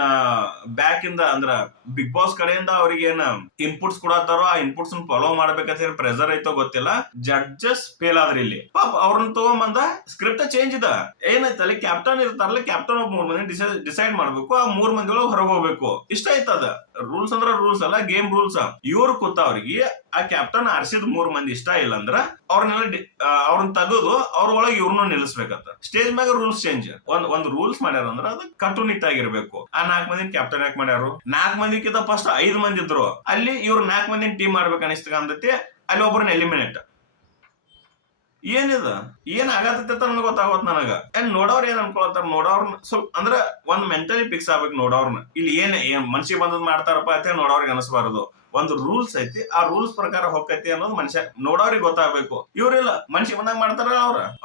ಬ್ಯಾಕ್ ಇಂದ ಅಂದ್ರ ಬಿಗ್ ಬಾಸ್ ಕಡೆಯಿಂದ ಅವ್ರಿಗೆ ಏನ್ ಇನ್ಪುಟ್ಸ್ ಕೊಡತ್ತಾರೋ ಆ ಇನ್ಪುಟ್ಸ್ ಫಾಲೋ ಮಾಡ್ಬೇಕಂತ ಹೇಳಿ ಪ್ರೆಸರ್ ಐತೋ ಗೊತ್ತಿಲ್ಲ. ಜಡ್ಜಸ್ ಫೇಲ್ ಆದ್ರಿ ಇಲ್ಲಿ. ಪಾಪ ಅವ್ರನ್ನ ತಗೊಂಬಂದ ಸ್ಕ್ರಿಪ್ಟ್ ಚೇಂಜ್ ಇದ ಏನಾಯ್ತು ಅಲ್ಲಿ ಕ್ಯಾಪ್ಟನ್ ಇರ್ತಾರಲ್ಲ, ಕ್ಯಾಪ್ಟನ್ ಒಬ್ಬ 3 ಮಂದಿ ಡಿಸೈಡ್ ಮಾಡ್ಬೇಕು, ಆ 3 ಮಂದಿ ಒಳಗೆ ಹೊರಗೆ ಹೋಗ್ಬೇಕು. ಇಷ್ಟ ಆಯ್ತದ. ರೂಲ್ಸ್ ಅಂದ್ರ ರೂಲ್ಸ್ ಅಲ್ಲ, ಗೇಮ್ ರೂಲ್ಸ್. ಇವ್ರು ಕೂತ ಅವ್ರಿಗೆ ಆ ಕ್ಯಾಪ್ಟನ್ ಆರ್ಸಿದ್ 3 ಮಂದಿ ಇಷ್ಟ ಇಲ್ಲ ಅಂದ್ರ ಅವ್ರನ್ನ ತೆಗೆದು ಅವ್ರ ಒಳಗೆ ಇವ್ರನ್ನ ನಿಲ್ಲಿಸ್ಬೇಕಂತ. ಸ್ಟೇಜ್ ಮ್ಯಾಗ ರೂಲ್ಸ್ ಚೇಂಜ್. ಒಂದ್ ರೂಲ್ಸ್ ಮಾಡ್ಯಾರ ಅಂದ್ರ ಅದು ಕಟ್ಟುನಿಟ್ಟಾಗಿರ್ಬೇಕು. ಆ 4 ಮಂದಿ ಕ್ಯಾಪ್ಟನ್ ಯಾಕೆ ಮಾಡ್ಯಾರು? 4 ಮಂದಿಕ್ಕಿಂತ ಫಸ್ಟ್ 5 ಮಂದಿ ಇದ್ರು. ಅಲ್ಲಿ ಇವ್ರು 4 ಮಂದಿ ಟೀಮ್ ಮಾಡ್ಬೇಕು ಅನಿಸ್ತಕ ಅಂದತಿ. ಅಲ್ಲಿ ಒಬ್ಬರನ್ನ ಎಲಿಮಿನೇಟ್. ಏನಿದ ಏನ್ ಆಗತ್ತ ನನಗೆ ಗೊತ್ತಾಗತ್ ನನಗ. ನೋಡವ್ರ ಏನ್ ಅನ್ಕೊಳತಾರ? ನೋಡವ್ರನ್ನ ಸ್ವಲ್ಪ ಅಂದ್ರ ಒಂದ್ ಮೆಂಟಲಿ ಫಿಕ್ಸ್ ಆಗ್ಬೇಕು ನೋಡವ್ರನ್ನ. ಇಲ್ಲಿ ಏನ್ ಮನ್ಸಿಗೆ ಬಂದದ್ ಮಾಡ್ತಾರಪ್ಪ ಅಂತ ನೋಡವ್ರಿಗೆ ಅನಿಸ್ಬಾರದು. ಒಂದು ರೂಲ್ಸ್ ಐತಿ, ಆ ರೂಲ್ಸ್ ಪ್ರಕಾರ ಹೋಗೈತಿ ಅನ್ನೋದು ಮನುಷ್ಯ ನೋಡೋರಿಗೆ ಗೊತ್ತಾಗ್ಬೇಕು. ಇವ್ರಿಲ್ಲ, ಮನ್ಸಿಗೆ ಬಂದಂಗ ಮಾಡ್ತಾರ,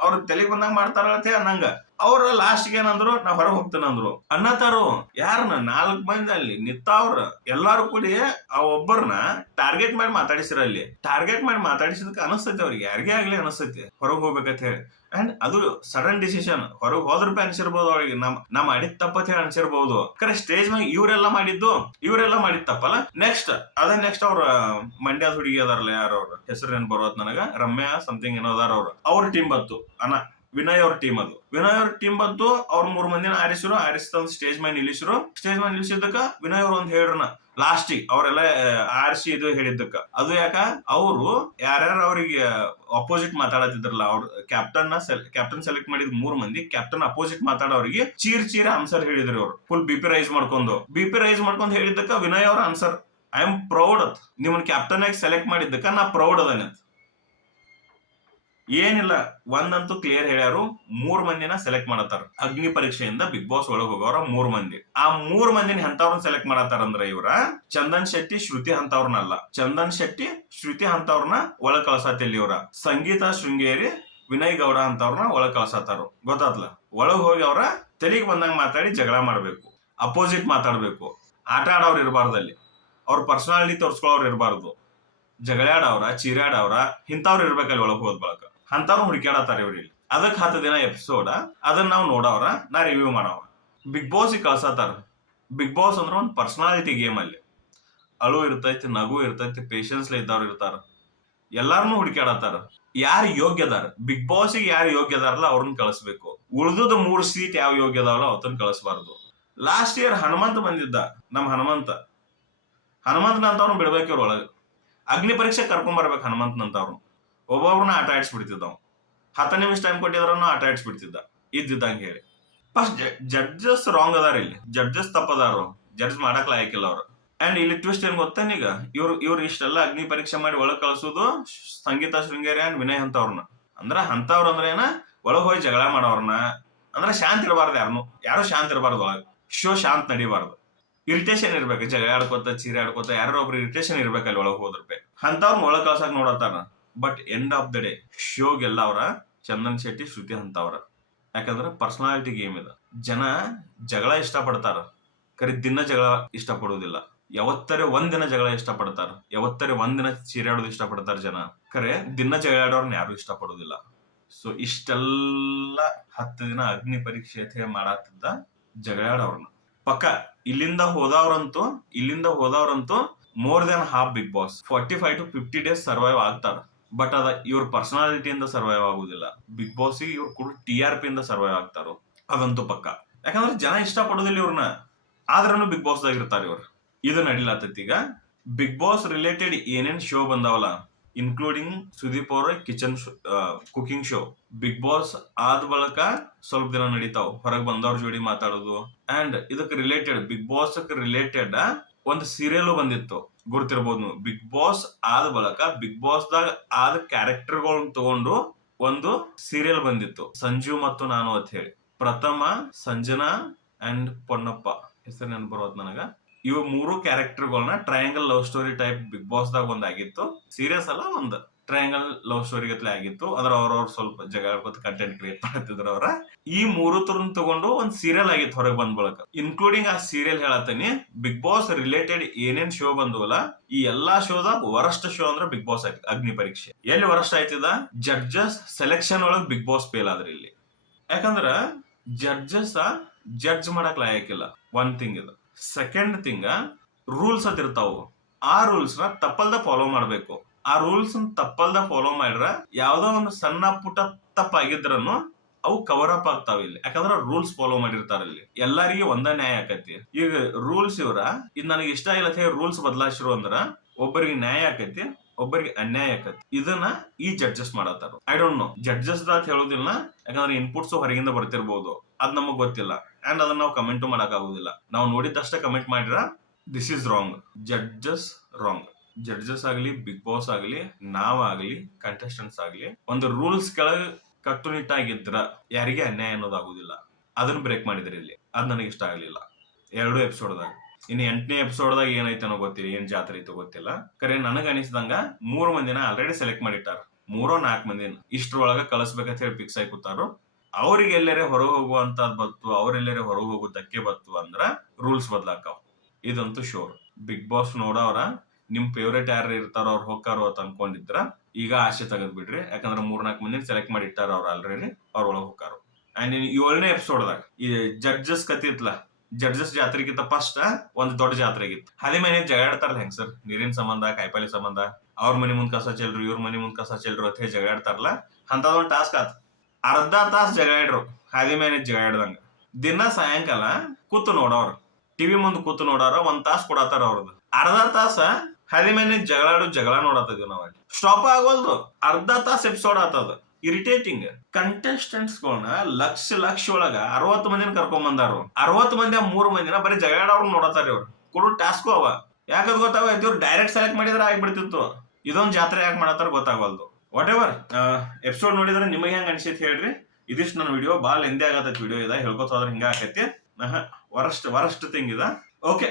ಅವ್ರ ತಲೆಗೆ ಬಂದಂಗ ಮಾಡ್ತಾರ ಅಂತ ಅನ್ನಂಗ. ಅವ್ರ ಲಾಸ್ಟ್ ಏನಂದ್ರು, ನಾ ಹೊರಗೆ ಹೋಗ್ತೇನೆ ಅಂದ್ರು. ಅನ್ನತಾರು ಯಾರನ್ನ 4 ಮಂದಿ ಅಲ್ಲಿ ನಿತ್ತಾವ್ರ ಎಲ್ಲಾರು ಕೂಡಿ ಆ ಒಬ್ಬರನ್ನ ಟಾರ್ಗೆಟ್ ಮಾಡಿ ಮಾತಾಡಿಸಿರ. ಅಲ್ಲಿ ಟಾರ್ಗೆಟ್ ಮಾಡಿ ಮಾತಾಡಿಸಿದಕ್ಕೆ ಅನಿಸ್ತೈತಿ ಅವ್ರಿಗೆ, ಯಾರಿಗೇ ಆಗ್ಲಿ ಅನಿಸ್ತೈತಿ ಹೊರಗೆ ಹೋಗ್ಬೇಕಂತ ಹೇಳಿ. ಅಂಡ್ ಅದು ಸಡನ್ ಡಿಸಿಷನ್. ಹೊರಗೆ ಹೋದ್ರ ಅನ್ಸಿರ್ಬೋದು ಅವ್ರಿಗೆ, ನಾ ಮಾಡಿದ್ ತಪ್ಪತ್ ಹೇಳಿ ಅನ್ಸಿರ್ಬಹುದು. ಕರೆ ಸ್ಟೇಜ್ ಮ್ಯಾಗ ಇವರೆಲ್ಲ ಮಾಡಿದ್ ತಪ್ಪಲ್ಲ. ನೆಕ್ಸ್ಟ್ ಅವ್ರ ಮಂಡ್ಯದ ಹುಡುಗಿ ಅದಾರಲ್ಲ, ಯಾರು ಅವ್ರ ಹೆಸರು ಏನ್ ಬರೋದ್ ನನಗ, ರಮ್ಯಾ ಸಮಥಿಂಗ್ ಏನೋ ಅದಾರ. ಅವ್ರ ಟೀಮ್ ಬಂತು ವಿನಯ್ ಅವ್ರ ಟೀಮ್. ವಿನಯ್ ಅವ್ರ ಟೀಮ್ ಬಂತು. ಅವ್ರ 3 ಮಂದಿನ ಆರಿಸಿದ ಸ್ಟೇಜ್ ಮೇಲೆ ನಿಲ್ಲಿಸಿದ್ದಕ್ಕ ವಿನಯ್ ಅವ್ರ ಒಂದ್ ಹೇಳ್ರನ ಲಾಸ್ಟಿಗೆ ಅವರೆಲ್ಲ ಆರಿಸಿ ಇದು ಹೇಳಿದ್ದಕ್ಕ. ಅದು ಯಾಕ ಅವ್ರು ಯಾರ್ಯಾರು ಅವ್ರಿಗೆ ಅಪೋಸಿಟ್ ಮಾತಾಡತಿದ್ರಲ್ಲ, ಅವ್ರ ಕ್ಯಾಪ್ಟನ್ ಸೆಲೆಕ್ಟ್ ಮಾಡಿದ್ 3 ಮಂದಿ ಕ್ಯಾಪ್ಟನ್ ಅಪೋಸಿಟ್ ಮಾತಾಡೋರಿಗೆ ಚೀರ್ ಆನ್ಸರ್ ಹೇಳಿದ್ರಿ. ಅವ್ರು ಫುಲ್ ಬಿಪಿ ರೈಸ್ ಮಾಡ್ಕೊಂಡು ಹೇಳಿದ್ದಕ್ಕ ವಿನಯ್ ಅವ್ರ ಆನ್ಸರ್, ಐ ಆಮ್ ಪ್ರೌಡ್ ಅತ್ ನಿಮ್ಮನ್ನ ಕ್ಯಾಪ್ಟನ್ ಆಗಿ ಸೆಲೆಕ್ಟ್ ಮಾಡಿದ್ದಕ್ಕ ನಾ ಪ್ರೌಡ್ ಅದಾನೆ. ಏನಿಲ್ಲ, ಒಂದಂತೂ ಕ್ಲಿಯರ್ ಹೇಳ್ಯಾರು, 3 ಮಂದಿನ ಸೆಲೆಕ್ಟ್ ಮಾಡತ್ತಾರ ಅಗ್ನಿ ಪರೀಕ್ಷೆಯಿಂದ ಬಿಗ್ ಬಾಸ್ ಒಳಗೆ ಹೋಗೋರ 3 ಮಂದಿ. ಆ 3 ಮಂದಿನ ಎಂತವ್ರನ್ನ ಸೆಲೆಕ್ಟ್ ಮಾಡತ್ತಾರಂದ್ರ ಇವ್ರ ಚಂದನ್ ಶೆಟ್ಟಿ, ಶ್ರುತಿ ಅಂತವ್ರನ್ನಲ್ಲ. ಚಂದನ್ ಶೆಟ್ಟಿ, ಶ್ರುತಿ ಅಂತವ್ರನ್ನ ಒಳಗ್ ಕಳ್ಸಾತಿಲ್ಲ. ಇವ್ರ ಸಂಗೀತ ಶೃಂಗೇರಿ, ವಿನಯ್ ಗೌಡ ಅಂತವ್ರನ್ನ ಒಳಗ್ ಕಳ್ಸಾತಾರ. ಗೊತ್ತಾತ್ಲ? ಒಳಗ್ ಹೋಗಿ ಅವ್ರ ತೆಲಿಗೆ ಬಂದಂಗ ಮಾತಾಡಿ ಜಗಳ ಮಾಡ್ಬೇಕು, ಅಪೋಸಿಟ್ ಮಾತಾಡ್ಬೇಕು. ಆಟ ಆಡೋರು ಇರಬಾರ್ದಲ್ಲಿ, ಅವ್ರ ಪರ್ಸನಾಲಿಟಿ ತೋರ್ಸ್ಕೊಳ್ಳೋರು ಇರಬಾರ್ದು. ಜಗಳಾಡವ್ರ, ಚೀರಾಡವ್ರ ಇಂಥವ್ರು ಇರ್ಬೇಕಲ್ಲಿ ಒಳಗ್ ಹೋದ್ ಬಳಕ. ಅಂತವ್ರು ಹುಡುಕ್ಯಾಡತ್ತಾರ ಇವ್ರಿ. ಅದಕ್ಕೆ 10 ದಿನ ಎಪಿಸೋಡ್, ಅದನ್ನ ನಾವು ನೋಡವ್ರ, ನಾ ರಿವ್ಯೂ ಮಾಡವ. ಬಿಗ್ ಬಾಸ್ ಕಳ್ಸತ್ತಾರ. ಬಿಗ್ ಬಾಸ್ ಅಂದ್ರೆ ಒಂದು ಪರ್ಸನಾಲಿಟಿ ಗೇಮ್. ಅಲ್ಲಿ ಅಳು ಇರ್ತೈತಿ, ನಗು ಇರ್ತೈತಿ, ಪೇಶನ್ಸ್ ಇದ್ದವ್ರು ಇರ್ತಾರ. ಎಲ್ಲಾರನು ಹುಡುಕ್ಯಾಡತ್ತಾರ. ಯಾರು ಯೋಗ್ಯದಾರ ಬಿಗ್ ಬಾಸ್ಗೆ, ಯಾರು ಯೋಗ್ಯದಾರಲ್ಲ ಅವ್ರನ್ನ ಕಳಿಸ್ಬೇಕು. ಉಳ್ದುದ 3 ಸೀಟ್ ಯಾವ ಯೋಗ್ಯ ಅದಾವಲ್ಲ ಅವತ್ತನ್ನ ಕಳಿಸ್ಬಾರ್ದು. ಲಾಸ್ಟ್ ಇಯರ್ ಹನುಮಂತ ಬಂದಿದ್ದ, ನಮ್ ಹನುಮಂತನಂತವ್ರನ್ನ ಬಿಡ್ಬೇಕು ಇವ್ರ ಒಳಗ. ಅಗ್ನಿ ಪರೀಕ್ಷೆ ಕರ್ಕೊಂಡ್ ಬರ್ಬೇಕು ಹನುಮಂತನಂತವ್ರು. ಒಬ್ಬೊಬ್ರನ್ನ ಆಟ ಆಡಿಸ್ಬಿಡ್ತಿದ್ದ. 10 ನಿಮಿಷ ಟೈಮ್ ಕೊಟ್ಟಿದ್ರನ್ನು ಆಟ ಆಡಿಸ್ಬಿಡ್ತಿದ್ದ ಇದ್ದಿದ್ದಂಗೆ ಹೇಳಿ. ಫಸ್ಟ್ ಜಡ್ಜಸ್ ರಾಂಗ್ ಅದಾರ. ಇಲ್ಲಿ ಜಡ್ಜಸ್ ತಪ್ಪದಾರು, ಜಡ್ಜ್ ಮಾಡಕ್ ಲಾಯಕಿಲ್ಲ ಅವ್ರು. ಅಂಡ್ ಇಲ್ಲಿ ಟ್ವಿಸ್ಟ್ ಏನ್ ಗೊತ್ತೇನೀಗ, ಇವ್ರು ಇಷ್ಟೆಲ್ಲ ಅಗ್ನಿ ಪರೀಕ್ಷೆ ಮಾಡಿ ಒಳಗ್ ಕಳ್ಸೋದು ಸಂಗೀತ ಶೃಂಗೇರಿ ಅಂಡ್ ವಿನಯ್ ಅಂತವ್ರನ್ನ. ಅಂತವ್ರ ಅಂದ್ರೆ ಏನ, ಒಳಗ್ ಹೋಗಿ ಜಗಳ ಮಾಡೋರ್ನ. ಅಂದ್ರೆ ಶಾಂತ ಇರಬಾರ್ದು, ಯಾರು ಶಾಂತ ಇರಬಾರ್ದು. ಒಳಗ್ ಶೋ ಶಾಂತ ನಡಿಬಾರ್ದು. ಇರಿಟೇಷನ್ ಇರ್ಬೇಕು, ಜಗಳ ಆಡ್ಕೋತ ಚೀರಾಡ್ಕೋತ ಯಾರೋ ಒಬ್ರು ಇರಿಟೇಷನ್ ಇರ್ಬೇಕಲ್ಲಿ ಒಳಗ್ ಹೋದ್ರಪೆ. ಅಂತವ್ರನ್ನ ಒಳಗ್ ಕಳ್ಸಕ್ ನೋಡತ್ತಾರ. But end of the day ಶೋಗೆಲ್ಲ ಅವ್ರ ಚಂದನ್ ಶೆಟ್ಟಿ, ಶ್ರುತಿ ಅಂತವ್ರ. ಯಾಕಂದ್ರೆ ಪರ್ಸನಾಲಿಟಿ ಗೇಮ್ ಇದೆ. ಜನ ಜಗಳ ಇಷ್ಟಪಡ್ತಾರ, ಕರೆ ದಿನ ಜಗಳ ಇಷ್ಟಪಡುವುದಿಲ್ಲ. ಯಾವತ್ತರೆ ಒಂದಿನ ಜಗಳ ಇಷ್ಟಪಡ್ತಾರ, ಯಾವತ್ತರೆ ಒಂದಿನ ಚೀರಾಡೋದು ಇಷ್ಟಪಡ್ತಾರ ಜನ. ಕರೆ ದಿನ ಜಗಳಾಡೋರ್ನ ಯಾರು ಇಷ್ಟಪಡುದಿಲ್ಲ. ಸೊ ಇಷ್ಟೆಲ್ಲ 10 ದಿನ ಅಗ್ನಿ ಪರೀಕ್ಷೆ ಮಾಡತ್ತಿದ್ದ ಜಗಳಾಡೋರ್ನ ಪಕ್ಕ ಇಲ್ಲಿಂದ ಹೋದವ್ರಂತೂ more than half Bigg Boss 45 to 50 days survive ಆಗ್ತಾರ. ಬಟ್ ಅದ ಇವ್ರ ಪರ್ಸನಾಲಿಟಿಯಿಂದ ಸರ್ವೈವ್ ಆಗುದಿಲ್ಲ. ಬಿಗ್ ಬಾಸ್ ಇವ್ರು ಕೂಡ TRP ಇಂದ ಸರ್ವೈವ್ ಆಗ್ತಾರ, ಅದಂತೂ ಪಕ್ಕ. ಯಾಕಂದ್ರೆ ಜನ ಇಷ್ಟಪಡೋದಿಲ್ಲ ಇವ್ರನ್ನ, ಆದ್ರೂ ಬಿಗ್ ಬಾಸ್ ದಾಗ ಇರ್ತಾರ ಇವ್ರು. ಇದು ನಡಿಲಾತೈತಿ. ಈಗ ಬಿಗ್ ಬಾಸ್ ರಿಲೇಟೆಡ್ ಏನೇನ್ ಶೋ ಬಂದಾವಲ್ಲ, ಇನ್ಕ್ಲೂಡಿಂಗ್ ಸುದೀಪ್ ಅವ್ರ kitchen cooking show, big boss ಆದ ಬಳಕ ಸ್ವಲ್ಪ ದಿನ ನಡೀತಾವ್. ಹೊರಗೆ ಬಂದವ್ರ ಜೋಡಿ ಮಾತಾಡೋದು. ಅಂಡ್ ಇದಕ್ಕೆ ರಿಲೇಟೆಡ್, ಬಿಗ್ ಬಾಸ್ ರಿಲೇಟೆಡ್ ಒಂದು ಸೀರಿಯಲ್ ಬಂದಿತ್ತು, ಗುರ್ತಿರ್ಬೋದು ನೀವು. ಬಿಗ್ ಬಾಸ್ ಆದ ಬಳಕ ಬಿಗ್ ಬಾಸ್ ದಾಗ ಆದ ಕ್ಯಾರೆಕ್ಟರ್ಗಳನ್ನ ತಗೊಂಡು ಒಂದು ಸೀರಿಯಲ್ ಬಂದಿತ್ತು, ಸಂಜು ಮತ್ತು ನಾನು ಅಂತ ಹೇಳಿ. ಪ್ರಥಮ, ಸಂಜನಾ ಅಂಡ್ ಪೊನ್ನಪ್ಪ ಹೆಸರು ನೆನಪು ಬರೋದು ನನಗ. ಇವು 3 ಕ್ಯಾರೆಕ್ಟರ್ಗಳನ್ನ triangle love story type Bigg Boss ದಾಗ ಒಂದಾಗಿತ್ತು. ಸೀರಿಯಸ್ ಅಲ್ಲ, ಒಂದು ಟ್ರಯಾಂಗಲ್ ಲವ್ ಸ್ಟೋರಿ ಗತ್ಲೆ ಆಗಿತ್ತು. ಅದ್ರ ಅವ್ರವ್ರು ಸ್ವಲ್ಪ ಜಗಳ ಕಂಟೆಂಟ್ ಕ್ರಿಯೇಟ್ ಮಾಡ್ತಿದ್ರು ಅವ್ರ. ಈ 3 ತರನ್ ತಗೊಂಡು ಒಂದ್ ಸೀರಿಯಲ್ ಆಗಿತ್ತು ಹೊರಗೆ ಬಂದ್ ಬಳಕ. ಇನ್ಕ್ಲೂಡಿಂಗ್ ಆ ಸೀರಿಯಲ್ ಹೇಳತ್ತೀನಿ, ಬಿಗ್ ಬಾಸ್ ರಿಲೇಟೆಡ್ ಏನೇನ್ ಶೋ ಬಂದವಲ್ಲ, ಈ ಎಲ್ಲಾ ಶೋದಾಗ ವರಸ್ಟ್ ಶೋ ಅಂದ್ರೆ ಬಿಗ್ ಬಾಸ್ ಆಯ್ತು. ಅಗ್ನಿ ಪರೀಕ್ಷೆ ಎಲ್ಲಿ ವರಸ್ಟ್ ಆಯ್ತಿದ, ಜಡ್ಜಸ್ ಸೆಲೆಕ್ಷನ್ ಒಳಗ್ ಬಿಗ್ ಬಾಸ್ ಫೇಲ್ ಆದ್ರಿ. ಇಲ್ಲಿ ಯಾಕಂದ್ರ ಜಡ್ಜಸ್ ಜಡ್ಜ್ ಮಾಡಕ್ ಲಾಯಕ್ಕಿಲ್ಲ. ಒನ್ ಥಿಂಗ್ ಇದು. ಸೆಕೆಂಡ್ ಥಿಂಗ್, ರೂಲ್ಸ್ ಅಂತ ಇರ್ತಾವು. ಆ ರೂಲ್ಸ್ ನ ತಪ್ಪಲ್ದ ಫಾಲೋ ಮಾಡ್ಬೇಕು. ಆ ರೂಲ್ಸ್ ತಪ್ಪಲ್ದ ಫಾಲೋ ಮಾಡ್ರ ಯಾವ್ದೋ ಒಂದು ಸಣ್ಣ ಪುಟ್ಟ ತಪ್ಪಾಗಿದ್ರನು ಅವು ಕವರ್ ಅಪ್ ಆಗ್ತಾವ ಇಲ್ಲಿ. ಯಾಕಂದ್ರ ರೂಲ್ಸ್ ಫಾಲೋ ಮಾಡಿರ್ತಾರ ಇಲ್ಲಿ. ಎಲ್ಲಾರಿಗೆ ಒಂದ ನ್ಯಾಯ ಆಕತಿ. ಈಗ ರೂಲ್ಸ್ ಇವ್ರ ಇದ್ ನನಗೆ ಇಷ್ಟ ಇಲ್ಲ ರೂಲ್ಸ್ ಬದಲಾಯಿಸಿರು ಅಂದ್ರ ಒಬ್ಬರಿಗೆ ನ್ಯಾಯ ಆಕತಿ, ಒಬ್ಬರಿಗೆ ಅನ್ಯಾಯ ಆಕತಿ. ಇದನ್ನ ಈ ಜಡ್ಜಸ್ ಮಾಡತ್ತಾರ. ಐ ಡೋಂಟ್ ನೋ, ಜಡ್ಜಸ್ ಅಂತ ಹೇಳೋದಿಲ್ಲ, ಯಾಕಂದ್ರೆ ಇನ್ಪುಟ್ಸ್ ಹೊರಗಿಂದ ಬರ್ತಿರ್ಬೋದು, ಅದ್ ನಮಗ್ ಗೊತ್ತಿಲ್ಲ. ಅಂಡ್ ಅದನ್ನ ನಾವು ಕಮೆಂಟ್ ಮಾಡಕ್ ಆಗುದಿಲ್ಲ. ನಾವು ನೋಡಿದಷ್ಟೇ ಕಮೆಂಟ್ ಮಾಡಿದ್ರ this is wrong. Judges wrong. Judges ಆಗ್ಲಿ, ಬಿಗ್ ಬಾಸ್ ಆಗ್ಲಿ, ನಾವಾಗ್ಲಿ, ಕಂಟೆಸ್ಟೆಂಟ್ಸ್ ಆಗ್ಲಿ, ಒಂದು ರೂಲ್ಸ್ ಕೆಳಗೆ ಕಟ್ಟುನಿಟ್ಟಾಗಿದ್ರ ಯಾರಿಗೆ ಅನ್ಯಾಯ ಅನ್ನೋದಾಗುದಿಲ್ಲ. ಅದನ್ನ ಬ್ರೇಕ್ ಮಾಡಿದ್ರಿ ಇಲ್ಲಿ. ಅದ್ ನನಗೆ ಇಷ್ಟ ಆಗ್ಲಿಲ್ಲ 2 ಎಪಿಸೋಡ್ದಾಗ. ಇನ್ನು 8ನೇ ಎಪಿಸೋಡ್ದಾಗ ಏನೈತನೋ ಗೊತ್ತಿಲ್ಲ, ಏನ್ ಜಾತ್ರೆ ಐತೋ ಗೊತ್ತಿಲ್ಲ. ಕರೆ ನನಗ ಅನಿಸಿದಂಗ 3 ಮಂದಿನ ಆಲ್ರೆಡಿ ಸೆಲೆಕ್ಟ್ ಮಾಡಿಟ್ಟಾರ. 3-4 ಮಂದಿನ ಇಷ್ಟ್ರೊಳಗ ಕಳಿಸ್ಬೇಕಂತ ಹೇಳಿ ಫಿಕ್ಸ್ ಆಗಿ ಕೂತಾರು. ಅವ್ರಿಗೆ ಎಲ್ಲರೇ ಹೊರಗೆ ಹೋಗುವಂತದ್ ಬತ್ತು, ಅವ್ರೆಲ್ಲರೇ ಹೊರಗೆ ಹೋಗೋದಕ್ಕೆ ಬತ್ತು ಅಂದ್ರ ರೂಲ್ಸ್ ಬದ್ಲಾಕಾವ್. ಇದಂತೂ ಶೋರ್. ಬಿಗ್ ಬಾಸ್ ನೋಡವ್ರ ನಿಮ್ ಫೇವ್ರೇಟ್ ಯಾರು ಇರ್ತಾರೋ ಅವ್ರು ಹೋಗ್ತಾರೋ ಅಂತ ಅನ್ಕೊಂಡಿದ್ರ ಈಗ ಆಸೆ ತೆಗೆದ್ ಬಿಡ್ರಿ. ಯಾಕಂದ್ರೆ 3-4 ಮಂದಿನ ಸೆಲೆಕ್ಟ್ ಮಾಡಿ ಇಟ್ಟಾರ ಅವ್ರ ಆಲ್ರೆಡಿ. ಅವ್ರ ಒಳಗೆ ಹೋಗ್ತಾರ. ಅಂಡ್ 7ನೇ ಎಪಿಸೋಡ್ದಾಗ ಈ ಜಡ್ಜಸ್ ಕತಿ ಇತ್ಲ, ಜಡ್ಜಸ್ ಜಾತ್ರೆಗಿಂತ ಫಸ್ಟ್ ಒಂದ್ ದೊಡ್ಡ ಜಾತ್ರೆ ಆಗಿತ್ತು. ಅದೇ ಮನೆ ಜಗಾಡ್ತಾರಲ್ಲ ಹೆಂಗ್ ಸರ್, ನೀರಿನ ಸಂಬಂಧ, ಕಾಯಿಪಲ್ಲೆ ಸಂಬಂಧ, ಅವ್ರ ಮನೆ ಮುಂದ್ ಕಸ ಚೆಲ್ರು, ಇವ್ರ ಮನೆ ಮುಂದ್ ಕಸ ಚೆಲ್ರು ಅಂತ ಜಗಾಡ್ತಾರಲ್ಲ, ಅಂತದೊಂದ್ ಟಾಸ್ಕ್ ಆತ. ಅರ್ಧ ತಾಸ್ ಜಗಾಡ್ರು ಹಾದಿ ಮೇಲೆ ಜಗಾಡ್ದಂಗ. ದಿನ ಸಾಯಂಕಾಲ ಕೂತು ನೋಡವ್ರ, ಟಿವಿ ಮುಂದ್ ಕೂತು ನೋಡವ್ರ, 1 ತಾಸ್ ಕೊಡತಾರ ಅವ್ರದ್ದು. ಅರ್ಧ ತಾಸ ಹಾದಿ ಮೇಲೆ ಜಗಳ ನೋಡತ್ತಿದ್ವಿ ನಾವ್. ಸ್ಟಾಪ್ ಆಗೋಲ್ದು, ಅರ್ಧ ತಾಸ್ ಎಪಿಸೋಡ್ ಆತದ. ಇರಿಟೇಟಿಂಗ್. ಕಂಟೆಸ್ಟೆಂಟ್ಸ್ ಗಳನ್ನ ಲಕ್ಷ ಒಳಗ 60 ಮಂದಿನ ಕರ್ಕೊಂಡ್ ಬಂದಾರು. 60 ಮಂದಿ 3 ಮಂದಿನ ಬರೀ ಜಗಾಡವ್ರ ನೋಡತಾರ. ಇವ್ರು ಕೊಡು ಟಾಸ್ಕು ಅವ. ಯಾಕದ್ ಗೊತ್ತಾಗ, ಇವ್ರು ಡೈರೆಕ್ಟ್ ಸೆಲೆಕ್ಟ್ ಮಾಡಿದ್ರೆ ಆಗ್ಬಿಡ್ತಿತ್ತು. ಇದೊಂದ್ ಜಾತ್ರೆ ಯಾಕೆ ಮಾಡತ್ತಾರ ಗೊತ್ತಾಗಲ್ದು. ವಾಟ್ ಎವರ್ ಎಪಿಸೋಡ್ ನೋಡಿದ್ರೆ ನಿಮಗೆ ಹೆಂಗ್ ಅನ್ಸೈತಿ ಹೇಳ್ರಿ. ಇದಿಷ್ಟು ನನ್ನ ವಿಡಿಯೋ. ಬಾಳ ಲೆಂದಿ ಆಗತ್ತ ವಿಡಿಯೋ ಇದ. ಹೇಳ್ಕೊತ ಹೋದ್ರೆ ಹಿಂಗ ಆಕೈತಿ. ವರಸ್ಟ್ ಥಿಂಗ್ ಇದ. ಓಕೆ,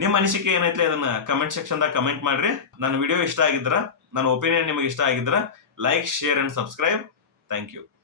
ನಿಮ್ ಅನಿಸಿಕೆ ಏನೈತ್ಲೆ ಇದನ್ನ ಕಮೆಂಟ್ ಸೆಕ್ಷನ್ ದಾಗ ಕಮೆಂಟ್ ಮಾಡ್ರಿ. ನನ್ನ ವಿಡಿಯೋ ಇಷ್ಟ ಆಗಿದ್ರ, ನನ್ನ ಒಪಿನಿಯನ್ ನಿಮಗೆ ಇಷ್ಟ ಆಗಿದ್ರ, like, share and subscribe. Thank you.